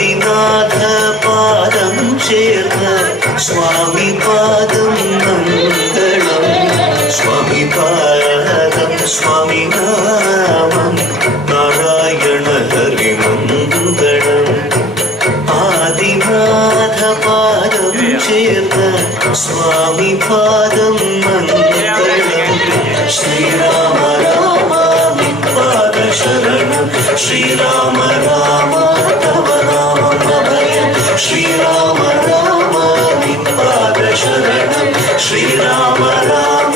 ആദിനാഥ പാദം ചേർന്ന സ്വാമി പാദം മംഗളം. സ്വാമി പാദം സ്വാമി നാമം നാരായണ ഹരി മംഗളം. ആദിനാഥ പാദം ചേർന്ന സ്വാമി പാദം മംഗളം. ശ്രീരാമ രാമ നിപാദ ശരണം. ശ്രീരാമ രാമ തവ നാമം അഭയം. ശ്രീരാമ രാമ നിപാദ ശരണം. ശ്രീരാമ രാമ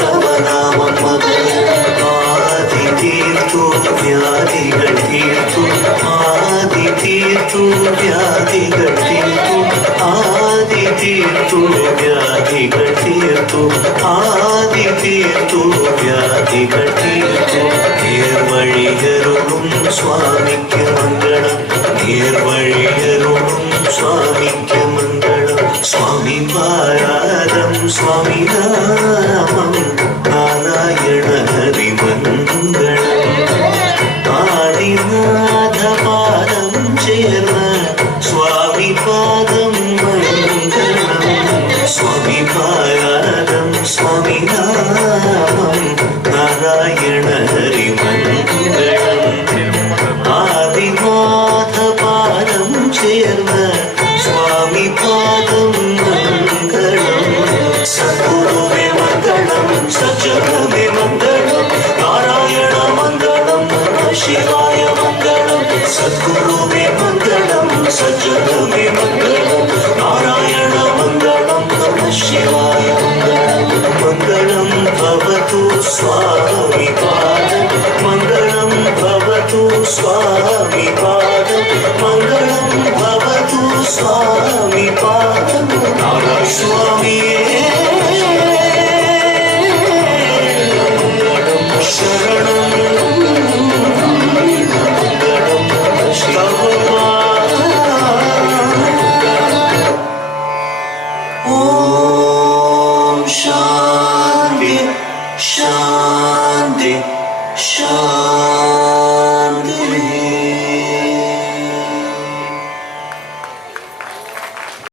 തവ നാമം അഭയം. ആദി തീർത്തു വ്യാധികൾ തീർത്തു. ആദി തീർത്തു വ്യാധികൾ തീർത്തു. ആദി തീർത്തു വ്യാധികൾ തീർത്തു. ആദി തീർത്തു വ്യാധികൾ തീർത്തു. നേർവഴിയരുളും സ്വാമിക്ക് മംഗളം. നേർവഴിയരുളും സ്വാമിക്ക് മംഗളം. സ്വാമി പാദം സ്വാമി നാമം നാരായണ ഹരി മംഗളം. ആദിനാഥ പാദം ചേർന്ന സ്വാമി പാദം മംഗളം. സ്വാമി പാദം സ്വാമി നാമം നാരായണ ഹരി മംഗളം. ആദിനാഥ പാദം ചേർന്ന സ്വാമി പാദം മംഗളം. സദ്ഗുരുവേ മംഗളം. സജ്ജനമേ മംഗളം. നാരായണ മംഗളം. ശിവായ മംഗളം. സദ്ഗുരുവേ മംഗളം. സജ്ജനമേ മംഗളം. നാരായണ മംഗളം. ശിവായ മംഗളം. മംഗളം ഭവതു സ്വാമി പാദം. മംഗളം ഭവതു സ്വാമി പാദം. മംഗളം ഭവതു സ്വാമി പാദം. നാരായണ സ്വാമിയേ ശരണം. Shanti, Shanti, Shanti.